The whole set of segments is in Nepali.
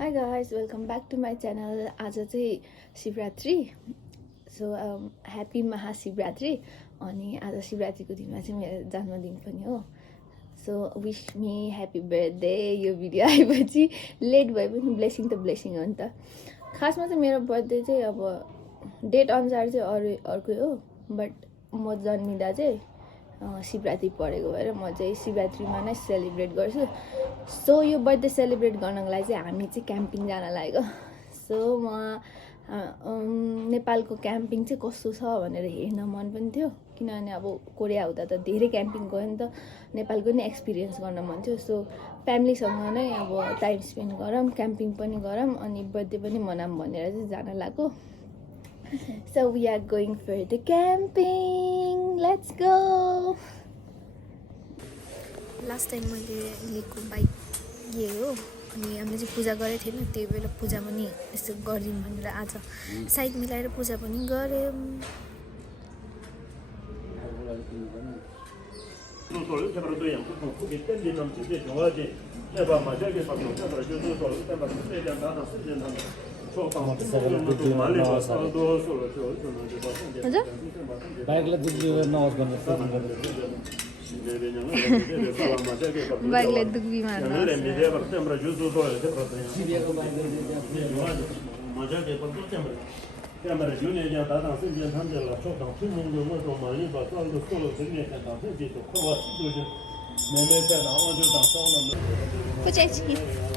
Hi guys, welcome back to my channel. आज चाहिँ शिवरात्रि, सो ह्याप्पी महाशिवरात्रि। अनि आज शिवरात्रिको दिनमा चाहिँ मेरो जन्मदिन पनि हो। So wish me happy birthday. यो भिडियो आएपछि लेट भए पनि ब्लेसिङ त ब्लेसिङ हो नि त। खासमा चाहिँ मेरो बर्थडे चाहिँ अब डेट अनुसार चाहिँ अर्कै हो, बट म जन्मिँदा चाहिँ शिवरात्रि परेको भएर म चाहिँ शिवरात्रिमा नै सेलिब्रेट गर्छु। सो यो बर्थडे सेलिब्रेट गर्नको लागि चाहिँ हामी चाहिँ क्याम्पिङ जान लागेको। सो म नेपालको क्याम्पिङ चाहिँ कस्तो छ भनेर हेर्न मन पनि थियो, किनभने अब कोरिया हुँदा त धेरै क्याम्पिङ गयो नि त, नेपालको नि एक्सपिरियन्स गर्न मन थियो। सो फ्यामिलीसँग नै अब टाइम स्पेन्ड गरौँ, क्याम्पिङ पनि गरौँ, अनि बर्थडे पनि मनाऊँ भनेर चाहिँ जान लागेको। So we are going for the camping. Let's go. Last time मैले लिएको बाइक यही हो, अनि हामीले चाहिँ पूजा गरेको थिएन, त्यही बेला पूजा पनि यस्तो गरिदिउँ भनेर आज साइड मिलाएर पूजा पनि गऱ्यौँ। बाइकलाई दुख बिमार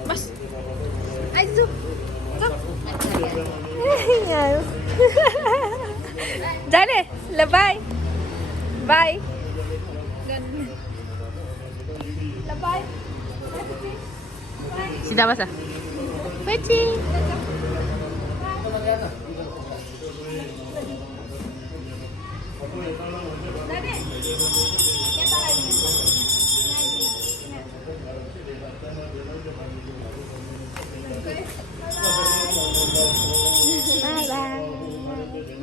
बस आइजु जाने ल बाई बाई ल बाई सिधा बस पछि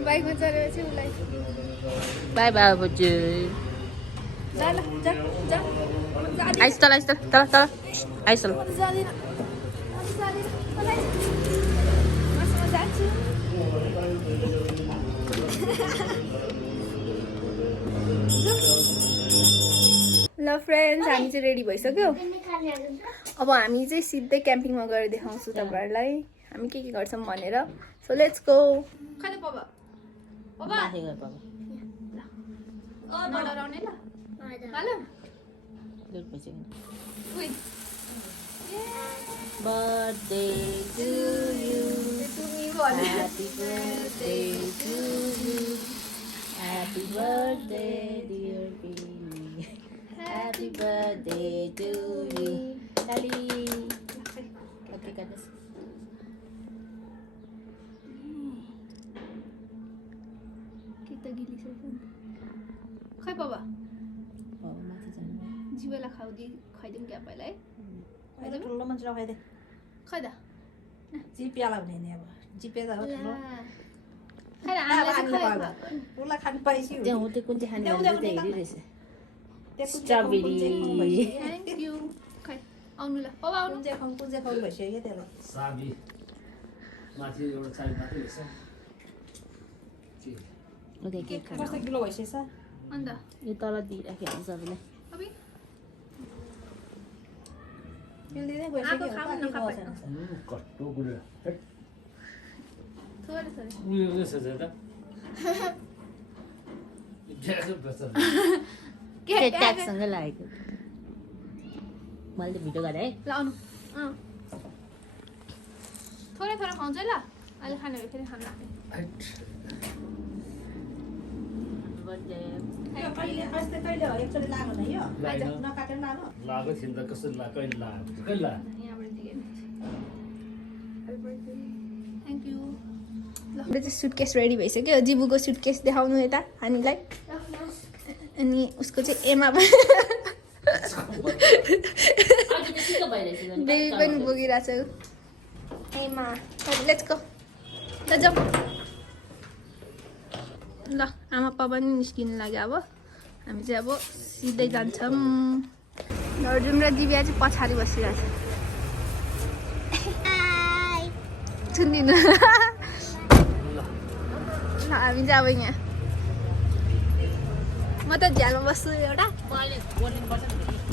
बाइकमा चढेपछि उसलाई बाई बाई बज्जु आइस तल आइस तल तल आइस तल ल फ्रेन्ड्स, हामी चाहिँ रेडी भइसक्यो। अब हामी चाहिँ सिधै क्याम्पिङमा गएर देखाउँछु तपाईँहरूलाई हामी के गर्छौँ भनेर। So let's go. Birthday to you, happy birthday to you, happy birthday dear baby, happy birthday to you. Kali, okay guys. Kita gili session. Khai baba. Baba माथि जानु। जीवला खाइदिउँ क्या पहिला है? अहिले ठुलो मान्छे खाइदे खै दा जिपेला हुने नि अब जिपे त हो ठुलो खै दा उला खान पाइसी हो त्यहाँ होते कुन चाहिँ खाने भने चाहिँ हेरि रहेछ स्ट्रबेरी। Thank you. खै आउनु ल बाबा आउनु। कुन चाहिँ खाउ भइसक्यो त्यसलाई साबी माथि एउटा चाबी मात्रै रहेछ ओके के खानु 5 किलो भइसछ अन्त यो तल दिइराख्यो हुन्छ सबैलाई। अबि मिल्दिनै गइसक्यो कट्टो गुड्यो थोरै थोरै उयो रहेछ त ग्यास बस के ट्याक्ससँग लागेको मैले त भिडियो गरे है। ल आउनु थोरै थोरै खाउँछ ल, अहिले खाने भए फेरि खान लाग्ने। कहिले हो एकचोटि लाग्नु न यो नकाटेर लाग्नु लाग्यो थिएन त कसरी कहिले लाग्यो कहिले थ्याङ्क यू। ल चाहिँ सुटकेस रेडी भइसक्यो। जिबुको सुटकेस देखाउनु यता हामीलाई, अनि उसको चाहिँ एमा बेबी पनि बोकिरहेको छ एमा। लेट्स गो ल जाऊ। ल आमा पापा पनि निस्किनु लाग्यो। अब हामी चाहिँ अब सिधै जान्छौँ। अर्जुन र दिव्या चाहिँ पछाडि बसिरहेको छ। छुन्दिनु ल हामी चाहिँ अब यहाँ म त झ्यालमा बस्छु एउटा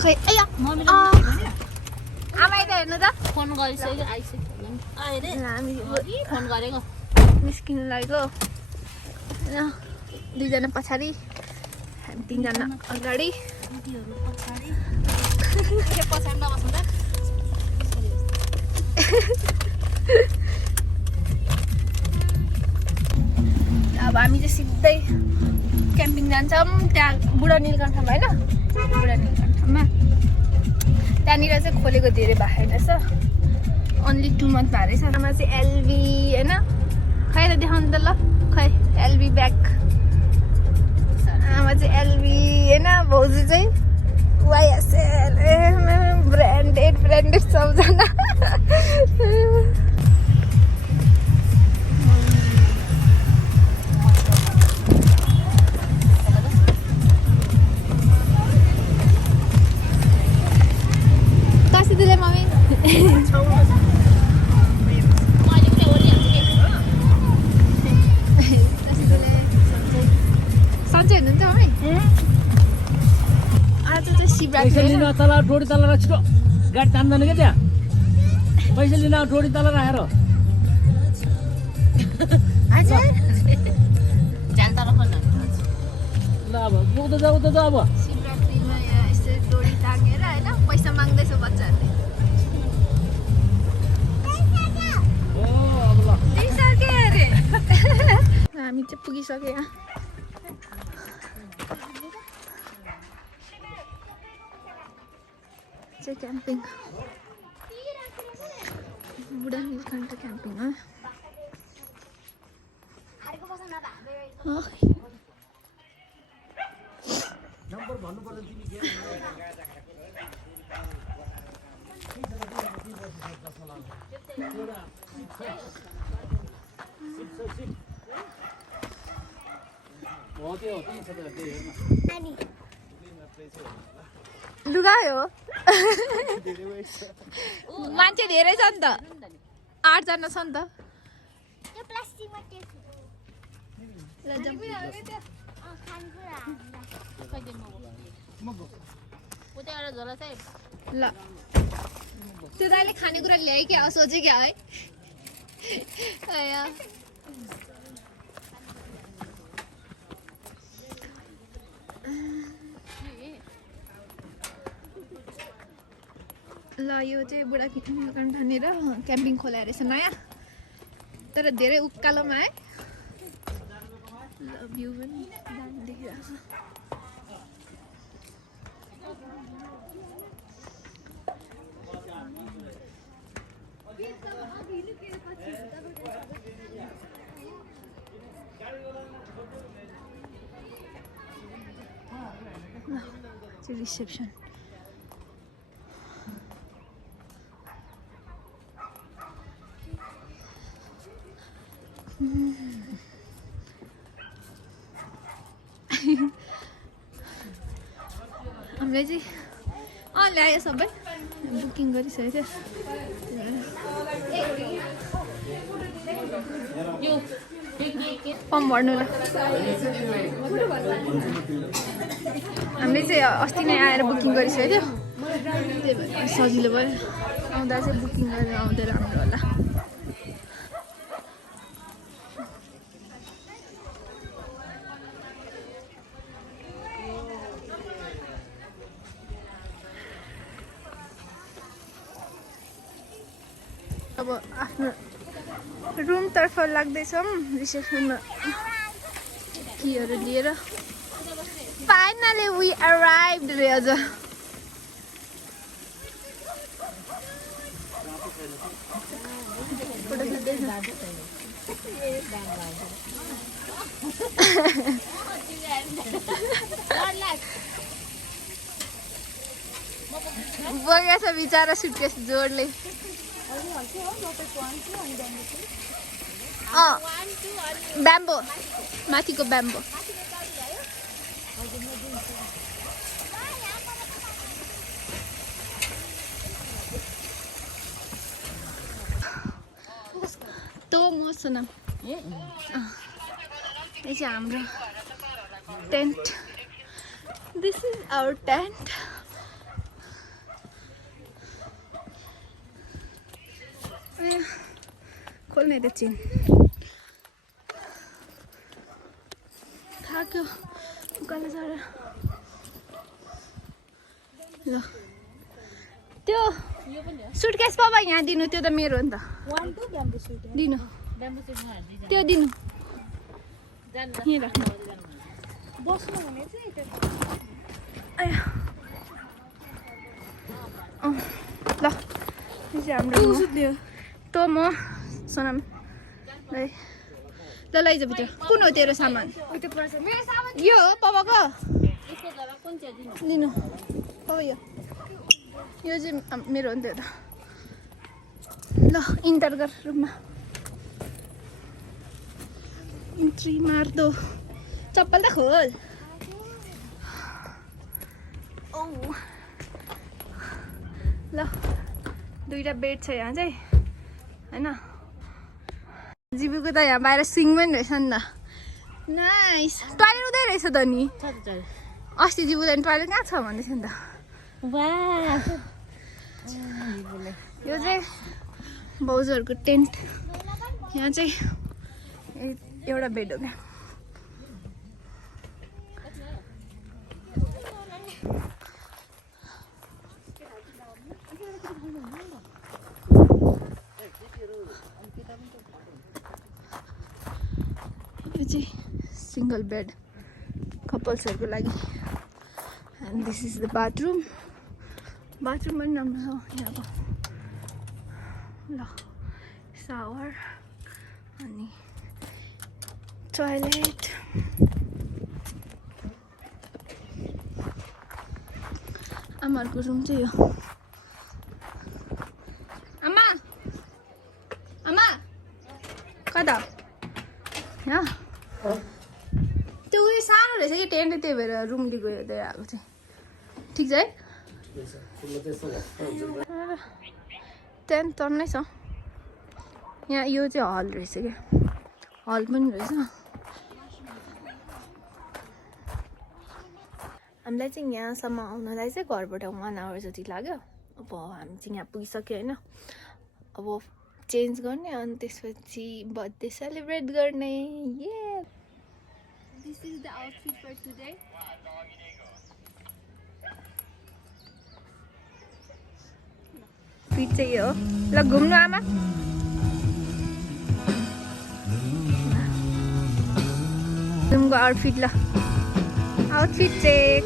खै आमा त हेर्नु त फोन गरिसक्यो आइसक्यो हामी फोन गरेको निस्किनु लागेको होइन दुईजना पछाडि हामी तिनजना अगाडि पछाडि नबस्नु त अब हामी चाहिँ सिधै क्याम्पिङ जान्छौँ त्यहाँ बुढा नीलकण्ठमा होइन बुढा नीलकण्ठमा त्यहाँनिर चाहिँ खोलेको धेरै भएको रहेछ ओन्ली 2 मन्थ भएको रहेछ आमा चाहिँ एलभी होइन खै त देखाउनु त ल खै एलभी ब्याग आमा चाहिँ एलभी होइन भाउजू चाहिँ वाइएसएल ब्रान्डेड सबजना कस्तो दिले मम्मी सन्चै हुनुहुन्छ मम्मी आज चाहिँ शिवरात्रि पैसा लिन तल डोरी तल राख छिटो गाडी तान्दैन क्या त्यहाँ पैसा लिन डोरी तल राखेर ल अब उता जा अब शिवरात्रिमा यहाँ यसरी डोरी टाँगेर होइन पैसा माग्दैछ बच्चाहरूले ओ अब ल दिइसक्यो अरे हामी चाहिँ पुगिसक्यो यहाँ चाहिँ क्याम्पिङ बुढा नीलकण्ठ क्याम्पिङ हो लुगायो मान्छे धेरै छ नि त 8 जना छ नि त ल त्यो दाइले खानेकुरा ल्याए क्या सोचे क्या है ल यो चाहिँ बुढा नीलकण्ठनेर क्याम्पिङ खोला रहेछ नयाँ तर धेरै उकालोमा है ल भ्यू पनि दामी देखिरहेको छ रिसेप्सन हामीले चाहिँ ल्यायो सबै बुकिङ गरिसकेको थियो फर्म भर्नु ल हामीले चाहिँ अस्ति नै आएर बुकिङ गरिसकेको थियो त्यही भएर सजिलो भयो आउँदा चाहिँ बुकिङ गरेर आउँदै राम्रो होला अब आफ्नो रुमतर्फ लाग्दैछौँ रिसेप्सनमा कीहरू लिएर फाइनली वी अराइभ्ड रे अझ बगेछ बिचारा सुटकेस जोडले ब्याम्बो माथिको ब्याम्बो तँ म सोनाम यो चाहिँ हाम्रो tent this is our tent खोल्ने त चिन थाक्यो उकालो चढेर ल त्यो सुटकेस पापा यहाँ दिनु त्यो त मेरो हो नि त दिनु त्यो दिनु यहाँ राख्नु बस्नु हुने चाहिँ आया ल यो चाहिँ हाम्रो तँ म सोनाम ल ल लैजा भित्र कुन हो तेरो सामान यो हो पापाको दिनु पापा यो चाहिँ मेरो हो नि त्यो त ल इन्टर गर रुममा इन्ट्री मार्दो चप्पल त खोल औ ल दुईवटा बेड छ यहाँ चाहिँ होइन जिबीको त यहाँ बाहिर सिङ पनि रहेछ नि त नाइस टोइलेट उतै रहेछ त नि अस्ति जिबू त टोइलेट कहाँ छ भन्दैछ नि त यो चाहिँ भाउजूहरूको टेन्ट यहाँ चाहिँ एउटा बेड हो क्या यो चाहिँ सिङ्गल बेड कपल्सहरूको लागि and this is the bathroom पनि राम्रो छ यहाँको ल सावर अनि टोइलेट आमाहरूको रुम चाहिँ यो आमा आमा कता यहाँ त्यो उयो सानो रहेछ कि टेन्ट त्यही भएर रुम लिएको यो त्यही आएको चाहिँ ठिक छ है टेन्ट टन्नै छ यहाँ यो चाहिँ हल रहेछ क्या हल पनि रहेछ हामीलाई चाहिँ यहाँसम्म आउनलाई चाहिँ घरबाट 1 आवर जति लाग्यो अब हामी चाहिँ यहाँ पुगिसक्यो होइन अब चेन्ज गर्ने अनि त्यसपछि बर्थडे सेलिब्रेट गर्ने ये this is the outfit for today fit चाहिँ यो हो ल घुम्नु आमा रुमको आउटफिट ल आउटफिट चेक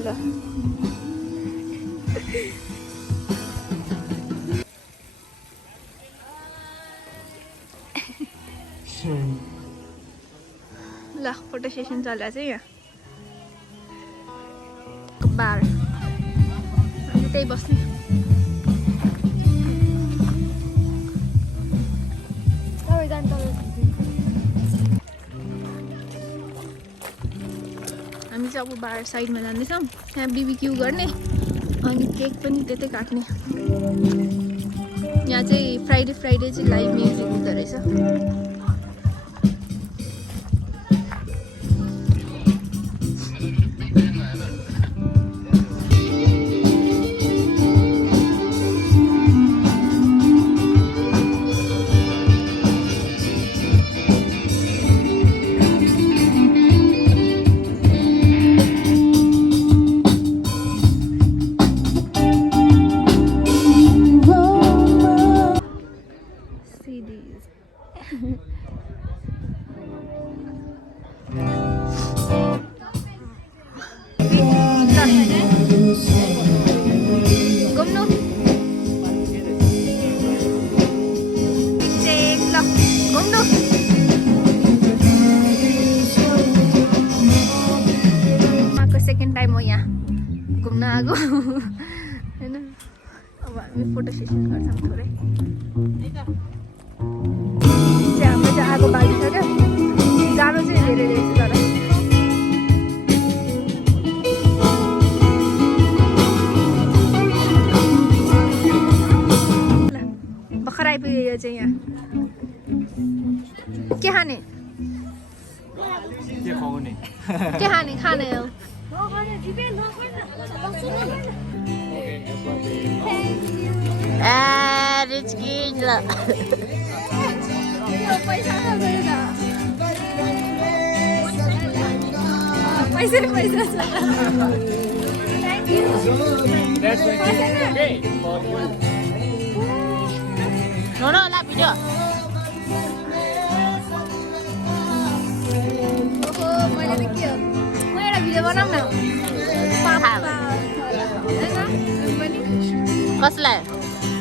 ल ल फोटो सेसन चलिरहेको छ यहाँ बार हामी त्यही बस्ने हामी चाहिँ अब बार साइडमा जाँदैछौँ यहाँ बिबिक्यू गर्ने अनि केक पनि त्यतै काट्ने यहाँ चाहिँ फ्राइडे चाहिँ लाइभ म्युजिक हुँदो रहेछ आगो हैन अब हामी फोटो सेसन गर्छौँ थोरै चाहिँ हाम्रो चाहिँ आगो बालिसक्यो जानु चाहिँ धेरै रहेछ तर भर्खर आइपुग्यो यो चाहिँ यहाँ के खाने के खाने खाने हो रिच किड ल पैसा पैसा थ्याङ्क यू नोनो ला भिडियो मैले त के हो म एउटा भिडियो बनाऊँ न कसलाई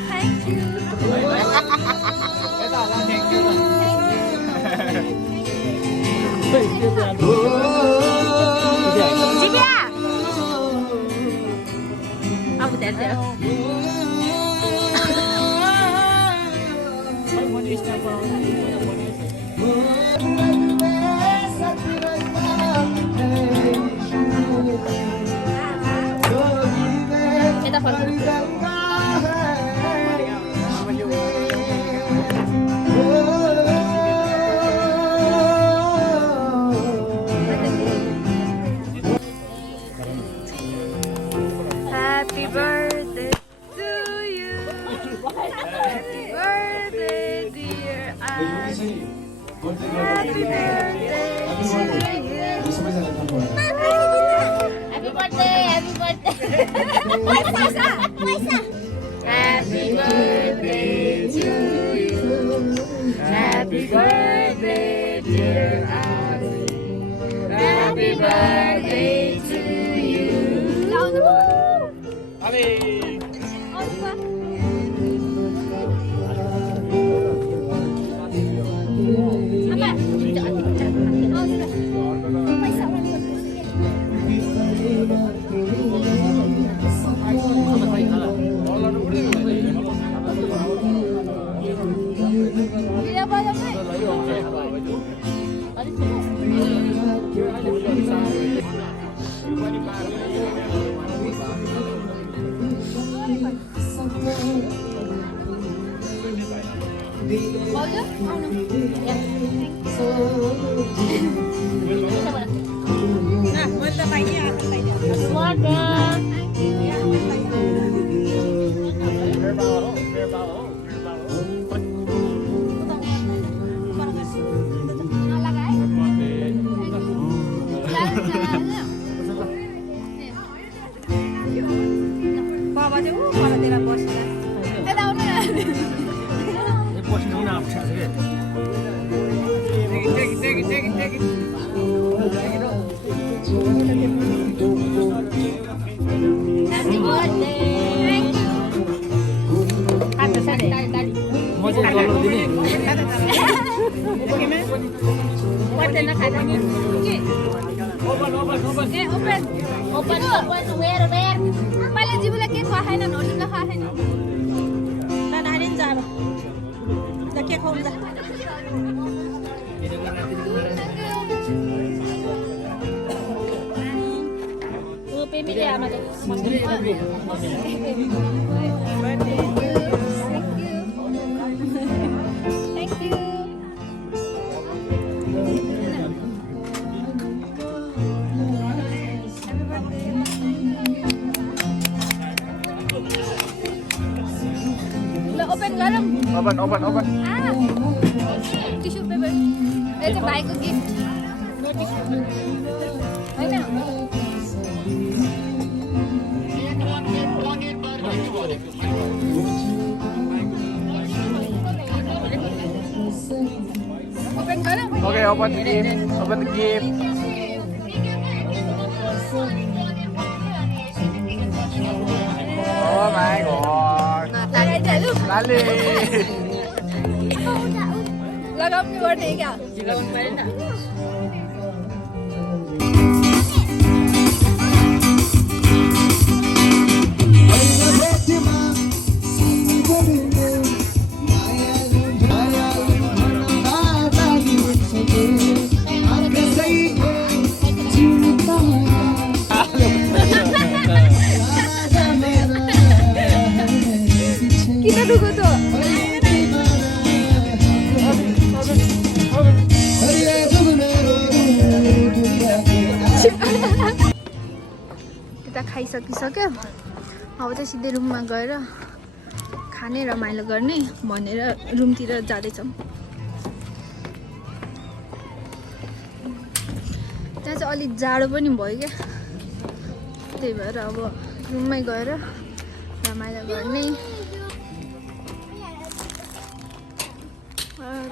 थ्याङ्क यू जिब्या अब ध्यान दियो यता फर्क Happy birthday to you. Happy birthday, dear Ash. Happy birthday to you. Happy birthday, happy birthday. Happy birthday to you. Happy birthday, dear Abby. Happy birthday to you. बाबा चाहिँ ऊ परतिर बसेर यता आउनु मैले जिबुलाई के खुवाएन नजिबलाई खुवाएन के खुवाउनु पेमीले आमाले Thank you. Open garam. Open. Tissue paper. It's a bike gift. I know. Open garam. Okay, open the gift. Open the gift. Oh my god. Lali. लगाउने गर्ने क्या लगाउनु पर्यो नि किन दुखो त त्यता खाइसकिसक्यो अब चाहिँ सिधै रुममा गएर खाने रमाइलो गर्ने भनेर रुमतिर जाँदैछौँ। त्यहाँ चाहिँ अलिक जाडो पनि भयो क्या, त्यही भएर अब रुममै गएर रमाइलो गर्ने।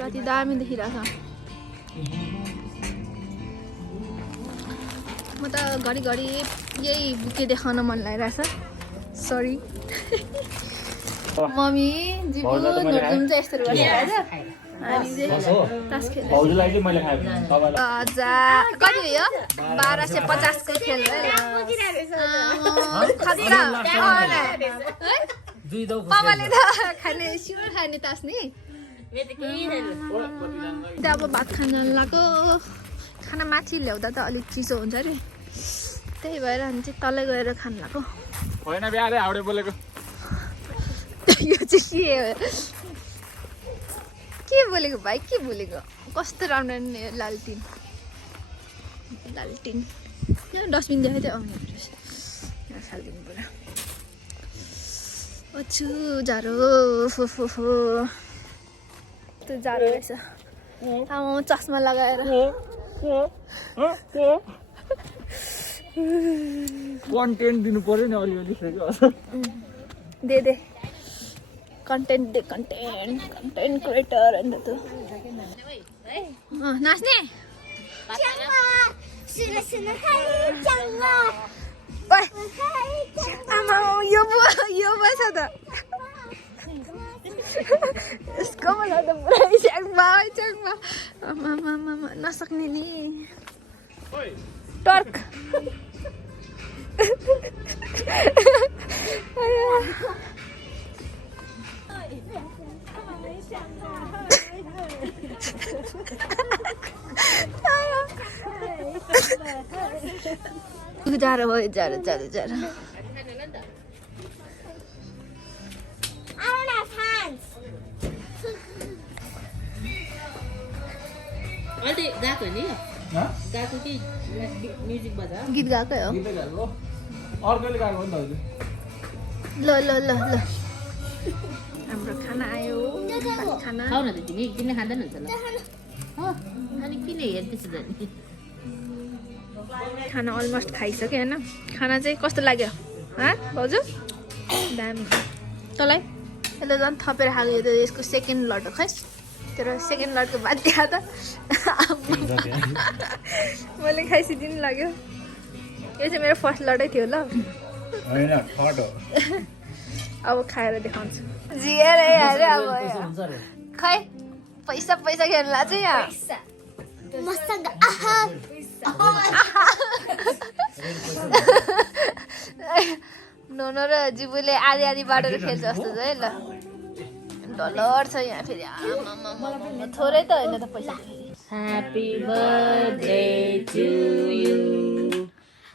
कति दामी देखिरहेको छ। म त घरिघरि यही बुके देखाउन मन लागिरहेछ। सरी मम्मी जिबु नोटुम चाहिँ यस्तो बसिरहेछ। हामी चाहिँ तास खेल्दै कति हो यो 1250 को खेल है। पापाले त खाने स्योर खाने तास नि। त्यहाँ अब भात खान लगाएको, खाना माथि ल्याउँदा त अलिक चिसो हुन्छ अरे, त्यही भएर हामी चाहिँ तलै गएर खान लगाएको। होइन बिहारै हाउडे बोलेको। यो चाहिँ के बोलेको भाइ, के बोलेको? कस्तो राम्रो नि लालटिन लालटिन। यहाँ डस्टबिन देखाइ थियो, आउनु यहाँ सालिदिनु पऱ्यो। अछु जाडो फो त्यो जाडो रहेछ। आमा चस्मा लगाएर कन्टेन्ट दिनु पर्यो नि अलिअलि they content they, content creator अन्त त नाच्ने आमा यो बस त यसको मलाई त पुरै च्याङमा आमा नसक्ने नि टर्क। जाडो भयो, जाडो। अहिले गएको नि गएको कि म्युजिक बजा गीत गाएकै हो। अर्कोले गएको हो नि त अहिले। ल हाम्रो खाना आयो। खाना खाऊ न त तिमी, तिमीले खाँदैन हुन्छ ल। अनि किन हेर्दैछु त नि? खाना अलमोस्ट खाइसक्यो होइन। खाना चाहिँ कस्तो लाग्यो भाउजू? दामी। तँलाई यसले झन् थपेर खाएको, यो त यसको सेकेन्ड लट हो खै। तर सेकेन्ड लटको बाद त्यहाँ त मैले खाइसिदिनु लाग्यो। यो चाहिँ मेरो फर्स्ट लटै थियो ल। अब खाएर देखाउँछु। जिएर हेरे अब खै पैसा खेल्नु चाहिँ यहाँ नोनो र जिबुले आधी बाटो खेल्छ जस्तो छ है। ल डलर छ यहाँ फेरि, थोरै त होइन त पैसा। Happy birthday to you,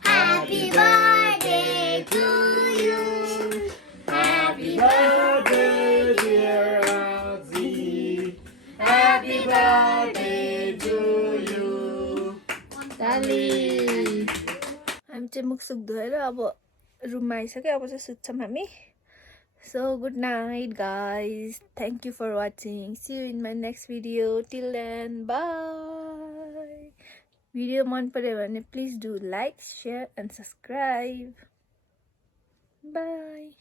Happy birthday to you. Happy birthday, dear Auntie. Happy birthday to you. डाली हामी चाहिँ मुखसुख धोएर अब रुममा आइसक्यो। अब चाहिँ सुत्छौँ हामी। So good night guys. Thank you for watching. See you in my next video. Till then, bye. Video मन पर्यो भने please do like, share and subscribe. Bye.